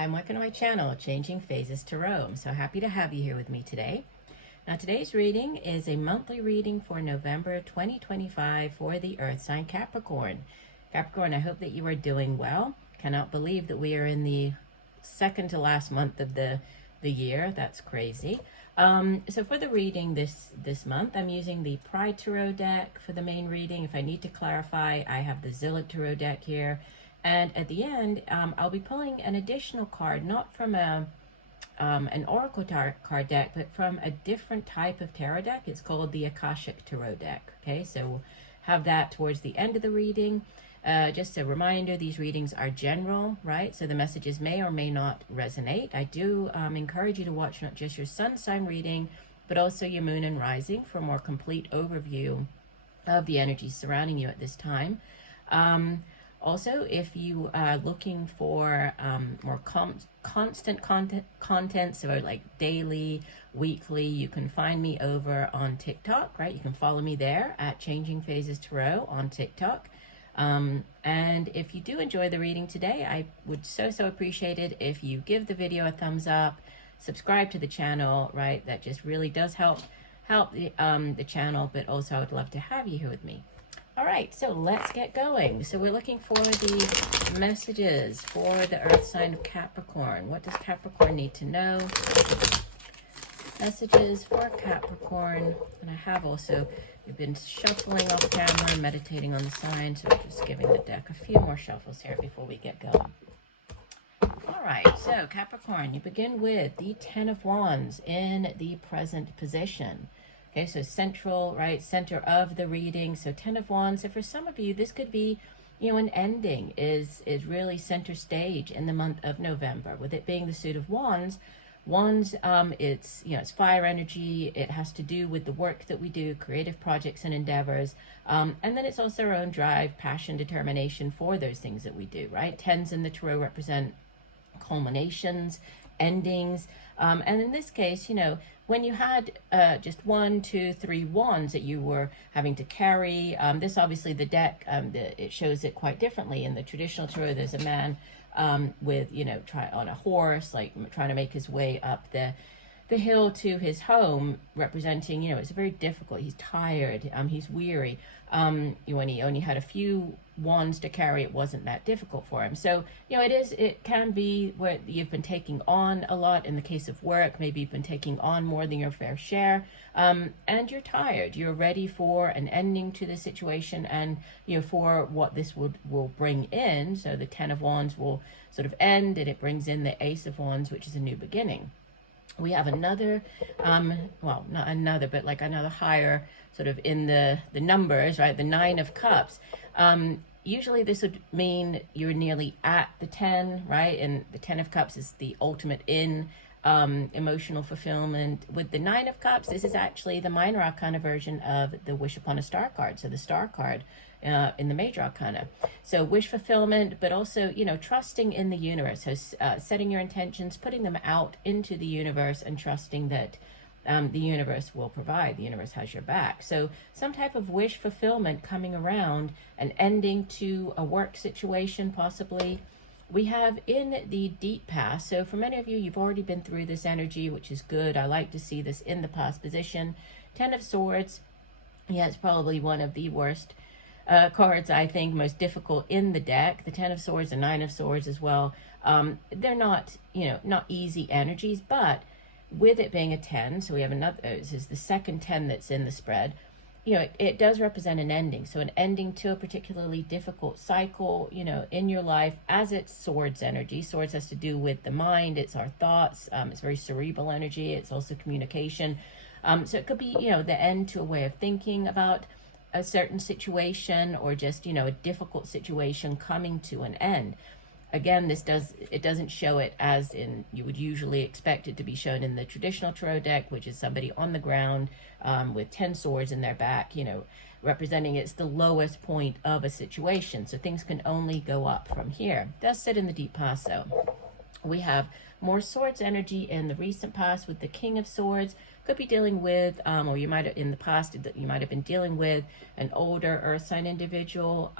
Hi, and welcome to my channel, Changing Phases Tarot. I'm so happy to have you here with me today. Now, today's reading is a monthly reading for November 2025 for the Earth sign Capricorn. Capricorn, I hope that you are doing well. Cannot believe that we are in the second to last month of the year. That's crazy. So for the reading this month, I'm using the Pride Tarot deck for the main reading. If I need to clarify, I have the Zillich Tarot deck here. And at the end, I'll be pulling an additional card, not from an Oracle card deck, but from a different type of tarot deck. It's called the Akashic Tarot deck. Okay, so we'll have that towards the end of the reading. Just a reminder, these readings are general, right? So the messages may or may not resonate. I do encourage you to watch not just your sun sign reading, but also your moon and rising for a more complete overview of the energies surrounding you at this time. Also, if you are looking for more constant content, so like daily, weekly, you can find me over on TikTok, right? You can follow me there at Changing Phases Tarot on TikTok. And if you do enjoy the reading today, I would so appreciate it if you give the video a thumbs up, subscribe to the channel, right? That just really does help the channel, but also I would love to have you here with me. All right, so let's get going. So we're looking for the messages for the Earth sign of Capricorn. What does Capricorn need to know? Messages for Capricorn. And I have also been shuffling off camera and meditating on the sign, so I'm just giving the deck a few more shuffles here before we get going. All right, so Capricorn, you begin with the Ten of Wands in the present position. Okay, so central, right, center of the reading. So Ten of Wands. So for some of you, this could be, an ending is really center stage in the month of November. With it being the suit of Wands, it's, it's fire energy. It has to do with the work that we do, creative projects and endeavors. And then it's also our own drive, passion, determination for those things that we do, right? Tens in the Tarot represent culminations, endings. And in this case, when you had just 1, 2, 3 wands that you were having to carry, this obviously the deck, it shows it quite differently. In the traditional tarot, there's a man with, on a horse, like trying to make his way up the hill to his home, representing, it's very difficult. He's tired, he's weary. When he only had a few wands to carry, it wasn't that difficult for him. So, it can be where you've been taking on a lot. In the case of work, maybe you've been taking on more than your fair share, and you're tired. You're ready for an ending to the situation and, for what this will bring in. So the Ten of Wands will sort of end, and it brings in the Ace of Wands, which is a new beginning. We have another, well, not another, but like another higher sort of in the numbers, right? The Nine of Cups. Usually this would mean you're nearly at the 10, right? And the 10 of Cups is the ultimate in emotional fulfillment. With the Nine of Cups, this is actually the minor arcana version of the Wish Upon a Star card. So the Star card in the major arcana. So wish fulfillment, but also, trusting in the universe. So setting your intentions, putting them out into the universe and trusting that the universe will provide. The universe has your back. So some type of wish fulfillment coming around, an ending to a work situation possibly. We have in the deep past. So for many of you, you've already been through this energy, which is good. I like to see this in the past position. Ten of Swords. Yeah, it's probably one of the worst cards, I think, most difficult in the deck. The Ten of Swords and Nine of Swords as well. They're not, not easy energies, but with it being a 10, so we have another, this is the second 10 that's in the spread, it does represent an ending. So an ending to a particularly difficult cycle, in your life, as it's Swords energy. Swords has to do with the mind, it's our thoughts, it's very cerebral energy, it's also communication. So it could be, the end to a way of thinking about a certain situation, or just, a difficult situation coming to an end. Again, it doesn't show it as in you would usually expect it to be shown in the traditional tarot deck, which is somebody on the ground with 10 swords in their back, representing it's the lowest point of a situation. So things can only go up from here. It does sit in the deep past though. We have more Swords energy in the recent past with the King of Swords. Could be dealing with, or you might have, in the past, you might have been dealing with an older earth sign individual.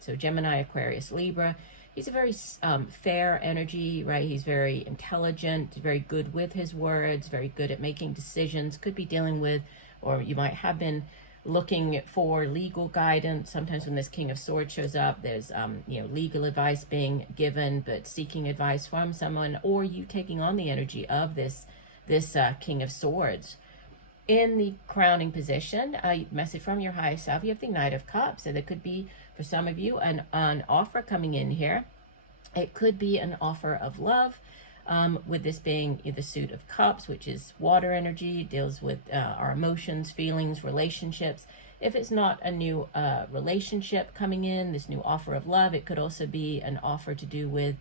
So Gemini, Aquarius, Libra. he's a very fair energy, right? He's very intelligent, very good with his words, very good at making decisions. Could be dealing with, or you might have been looking for legal guidance. Sometimes when this King of Swords shows up, there's legal advice being given, but seeking advice from someone, or you taking on the energy of this King of Swords. In the crowning position, a message from your higher self, you have the Knight of Cups. So there could be, for some of you, an offer coming in here. It could be an offer of love, with this being the Suit of Cups, which is water energy, deals with our emotions, feelings, relationships. If it's not a new relationship coming in, this new offer of love, it could also be an offer to do with,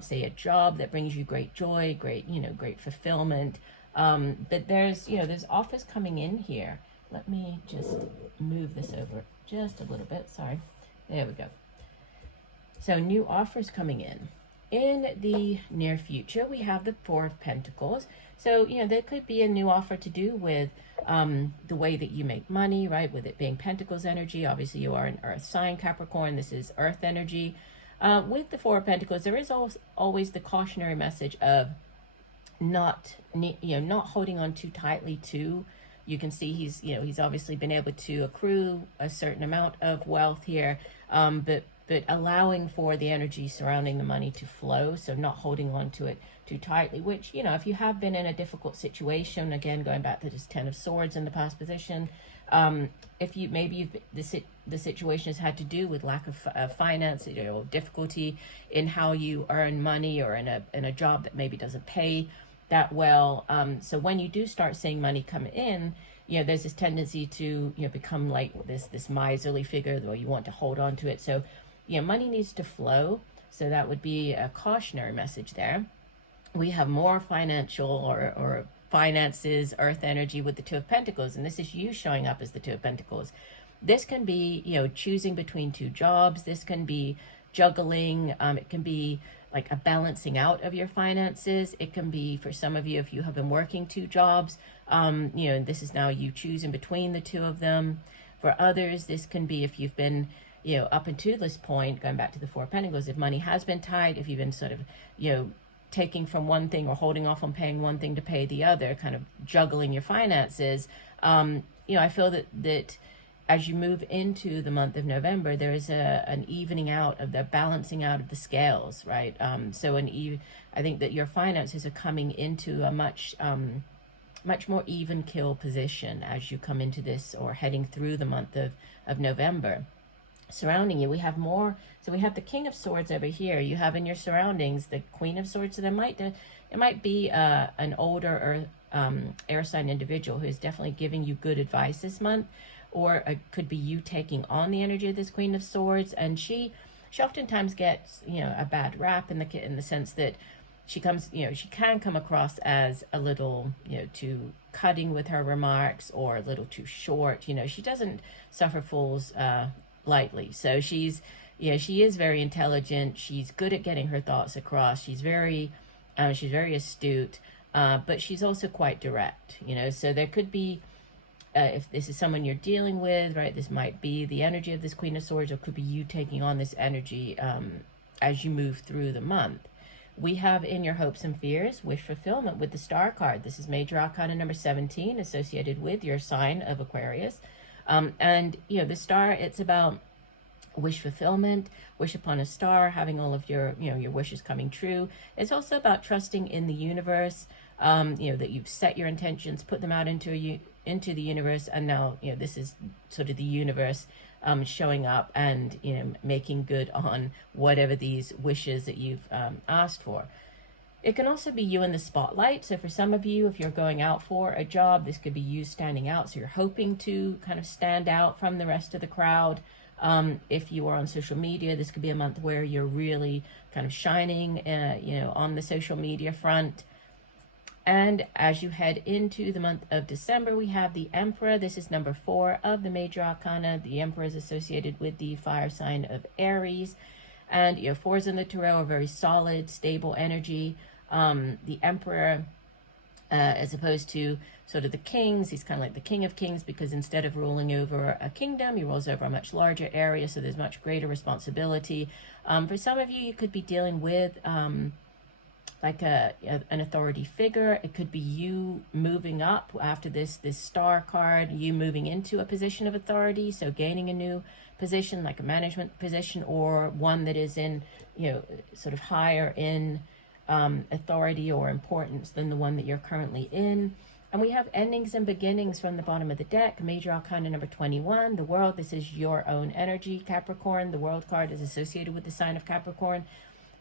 say, a job that brings you great joy, great fulfillment. But there's offers coming in here. Let me just move this over just a little bit. Sorry. There we go. So new offers coming in. In the near future, we have the Four of Pentacles. So, there could be a new offer to do with the way that you make money, right? With it being Pentacles energy. Obviously, you are an Earth sign, Capricorn. This is Earth energy. With the Four of Pentacles, there is always the cautionary message of not holding on too tightly to. You can see he's obviously been able to accrue a certain amount of wealth here, but allowing for the energy surrounding the money to flow, so not holding on to it too tightly, which, if you have been in a difficult situation, again, going back to this Ten of Swords in the past position, if the situation has had to do with lack of finance, difficulty in how you earn money, or in a job that maybe doesn't pay that well. So when you do start seeing money come in, there's this tendency to, become like this miserly figure where you want to hold on to it. So, money needs to flow. So that would be a cautionary message there. We have more financial or finances, Earth energy with the Two of Pentacles. And this is you showing up as the Two of Pentacles. This can be, choosing between two jobs. This can be juggling. It can be like a balancing out of your finances. It can be, for some of you, if you have been working two jobs, this is now you choosing between the two of them. For others, this can be if you've been, up until this point, going back to the Four of Pentacles, if money has been tight, if you've been sort of, taking from one thing or holding off on paying one thing to pay the other, kind of juggling your finances. I feel that as you move into the month of November, there is an evening out of the balancing out of the scales, right? I think that your finances are coming into a much more even keel position as you come into this, or heading through the month of November. Surrounding you, we have more. So we have the King of Swords over here. You have in your surroundings the Queen of Swords. So it might be an older air sign individual who is definitely giving you good advice this month, or it could be you taking on the energy of this Queen of Swords. And she oftentimes gets a bad rap in the sense that she can come across as a little too cutting with her remarks, or a little too short. She doesn't suffer fools lightly. So she is very intelligent. She's good at getting her thoughts across. She's very astute, but she's also quite direct. So there could be, if this is someone you're dealing with, right, this might be the energy of this Queen of Swords, or could be you taking on this energy as you move through the month. We have in your hopes and fears, wish fulfillment with the Star card. This is Major Arcana number 17, associated with your sign of Aquarius. And the star, it's about wish fulfillment, wish upon a star, having all of your your wishes coming true. It's also about trusting in the universe, that you've set your intentions, put them out into the universe, and now this is sort of the universe showing up and making good on whatever these wishes that you've asked for. It can also be you in the spotlight. So for some of you, if you're going out for a job, this could be you standing out. So you're hoping to kind of stand out from the rest of the crowd. If you are on social media, this could be a month where you're really kind of shining, on the social media front. And as you head into the month of December, we have the Emperor. This is number 4 of the Major Arcana. The Emperor is associated with the fire sign of Aries. And 4s in the Tarot are very solid, stable energy. The Emperor as opposed to sort of the kings. He's kind of like the king of kings, because instead of ruling over a kingdom, he rules over a much larger area, so there's much greater responsibility. For some of you, you could be dealing with like an authority figure. It could be you moving up after this star card, you moving into a position of authority, so gaining a new position, like a management position, or one that is in, you know, sort of higher in authority or importance than the one that you're currently in. And we have endings and beginnings from the bottom of the deck. Major Arcana number 21, the World. This is your own energy, Capricorn. The World card is associated with the sign of Capricorn.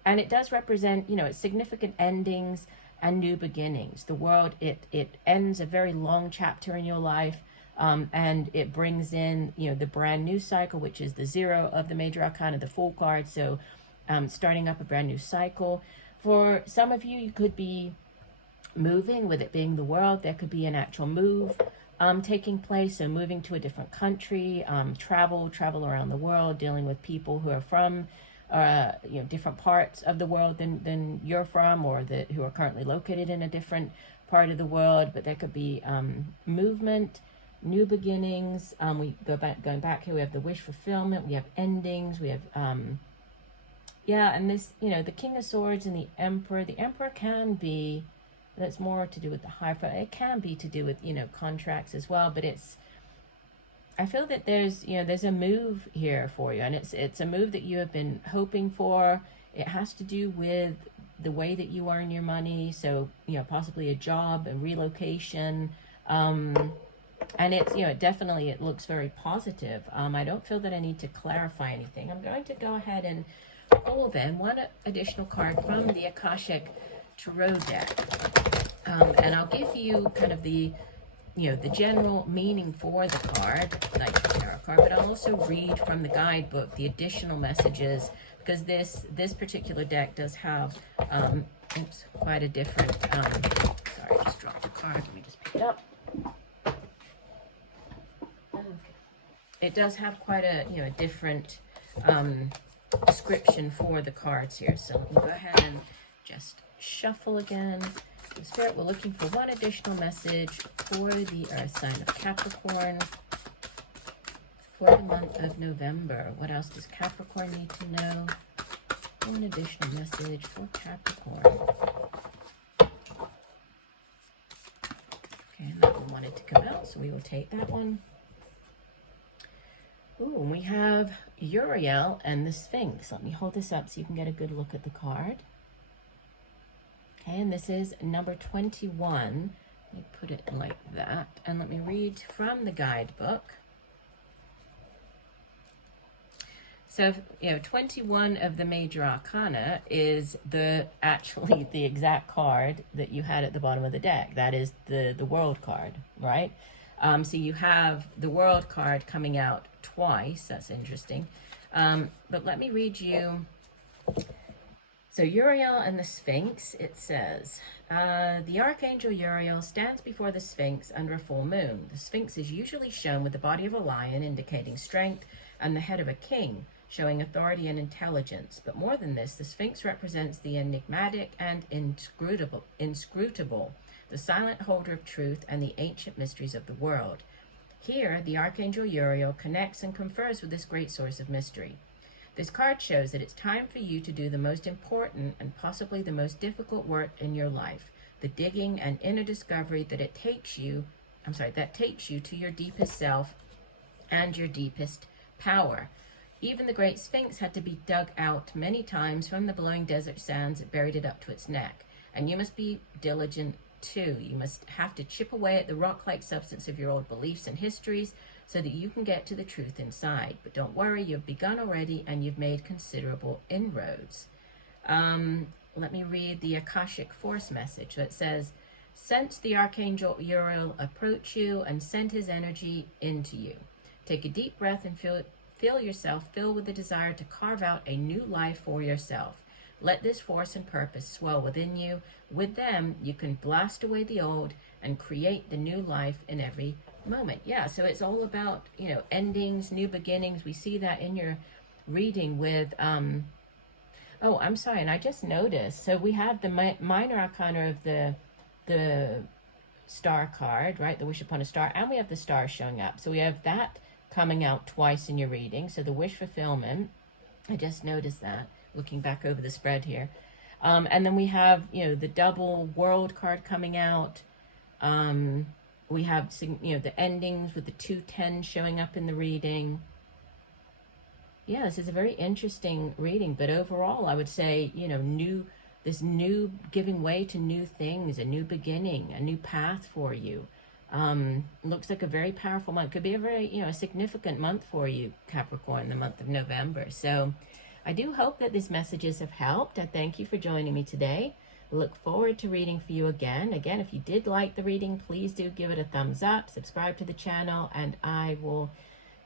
And it does represent, you know, it's significant endings and new beginnings. The World, it ends a very long chapter in your life, and it brings in, you know, the brand new cycle, which is the 0 of the Major Arcana, the Fool card. So starting up a brand new cycle. For some of you, you could be moving, with it being the World. There could be an actual move taking place, so moving to a different country, travel around the world, dealing with people who are from you know, different parts of the world than you're from, or who are currently located in a different part of the world. But there could be movement, new beginnings. Going back here, we have the wish fulfillment, we have endings, we have yeah, and this, you know, the King of Swords and the Emperor. The Emperor can be, that's more to do with the Hierophant. It can be to do with, you know, contracts as well, but it's, I feel that there's, you know, there's a move here for you, and it's a move that you have been hoping for. It has to do with the way that you earn your money, so, you know, possibly a job, a relocation, and it's, you know, definitely, it looks very positive. I don't feel that I need to clarify anything. I'm going to go ahead and pull then one additional card from the Akashic Tarot deck, and I'll give you kind of the, you know, the general meaning for the card, like the tarot card, but I'll also read from the guidebook the additional messages, because this particular deck does have oops, quite a different sorry, I just dropped the card. Let me just pick it up. Okay. It does have quite a, you know, a different description for the cards here. So let me go ahead and just shuffle again. The Spirit, we're looking for one additional message for the Earth sign of Capricorn for the month of November. What else does Capricorn need to know? One additional message for Capricorn. Okay, and that one wanted to come out, so we will take that one. Ooh, and we have Uriel and the Sphinx. Let me hold this up so you can get a good look at the card. Okay, and this is number 21. Let me put it like that. And let me read from the guidebook. So, you know, 21 of the Major Arcana is actually the exact card that you had at the bottom of the deck. That is the World card, right? So you have the World card coming out twice. That's interesting. But let me read you. So Uriel and the Sphinx, it says, the Archangel Uriel stands before the Sphinx under a full moon. The Sphinx is usually shown with the body of a lion, indicating strength, and the head of a king, showing authority and intelligence. But more than this, the Sphinx represents the enigmatic and inscrutable, the silent holder of truth and the ancient mysteries of the world. Here, the Archangel Uriel connects and confers with this great source of mystery. This card shows that it's time for you to do the most important and possibly the most difficult work in your life, the digging and inner discovery that takes you to your deepest self and your deepest power. Even the great Sphinx had to be dug out many times from the blowing desert sands that buried it up to its neck. And you must be diligent too. You must have to chip away at the rock-like substance of your old beliefs and histories so that you can get to the truth inside. But don't worry, you've begun already and you've made considerable inroads. Let me read the Akashic Force message that says, sense the Archangel Uriel approach you and send his energy into you. Take a deep breath and feel yourself fill with the desire to carve out a new life for yourself. Let this force and purpose swell within you. With them, you can blast away the old and create the new life in every moment. Yeah, so it's all about, you know, endings, new beginnings. We see that in your reading with, oh, I'm sorry, and I just noticed. So we have the minor arcana of the star card, right? The wish upon a star, and we have the star showing up. So we have that coming out twice in your reading. So the wish fulfillment, I just noticed that looking back over the spread here. And then we have, you know, the double world card coming out. We have, you know, the endings with the 210 showing up in the reading. Yeah, this is a very interesting reading, but overall, I would say, you know, this new giving way to new things, a new beginning, a new path for you. Looks like a very powerful month. Could be a very, you know, a significant month for you, Capricorn, the month of November. So I do hope that these messages have helped. I thank you for joining me today. Look forward to reading for you again. Again, if you did like the reading, please do give it a thumbs up, subscribe to the channel, and I will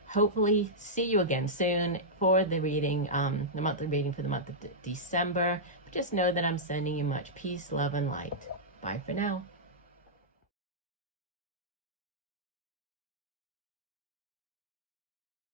hopefully see you again soon for the reading, the monthly reading for the month of December. But just know that I'm sending you much peace, love, and light. Bye for now.